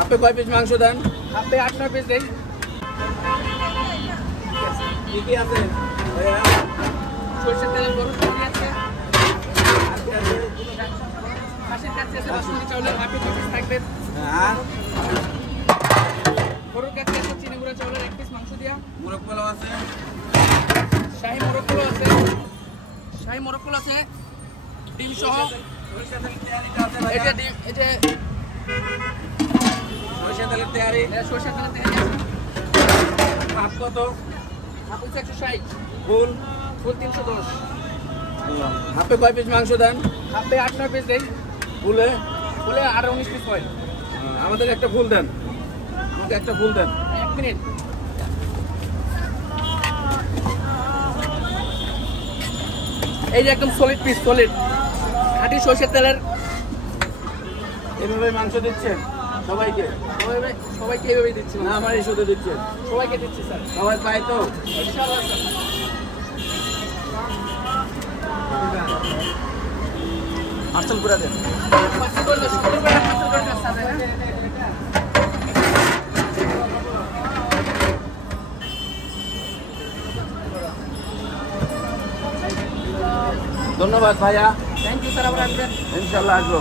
হাফে কয় পিস মাংস দেন? হাফে 8-9 পিস দেই। কি কি আছে? সরষের তেলের গরুর তরকারি আছে, আর কি আছে? খাসির কাচ্চি আছে, বাসমতি চাউলের হাফে 2 পিস থাকবে, আর গরুর কাচ্চি আছে, চিনি গুঁড়া চাউলের 1 পিস মাংস দিয়া, মোরগ পোলাও আছে, শাহী মোরগ পোলাও আছে, ডিম সহ। সরিষা তেলের তেহারিটা আছে ভাই। এটা ডিম, এটা সরিষা তেলের তেহারি সরষের তেলের তেহারি আছে, হাফ কত? হাফ হচ্ছে 160, ফুল ফুল 310। হাফে কয় পিস মাংস দেন? হাফে 8-9 পিস দেই, ফুলে ফুলে আরো 19 পিস হয়। আমাদের একটা ফুল দেন, আমাকে একটা ফুল দেন। 1 মিনিট। এই যে একদম সলিড পিস, সলিড খাঁটি সরষের তেলের। এভাবে মাংস দিচ্ছেন সবাইকে? সবাইকে এইভাবেই দিচ্ছি, না আমারই শুধু দিচ্ছেন? সবাইকে দিচ্ছি স্যার, সবাই পায় তো? ইনশাআল্লাহ স্যার। পার্সেল করে দেন। পার্সেল করে দাও, সুন্দর করে পার্সেল করে দাও স্যার। ধন্যবাদ ভাইয়া, থ্যাংক ইউ স্যার, আবার আসবেন। ইনশাল্লাহ আসবো।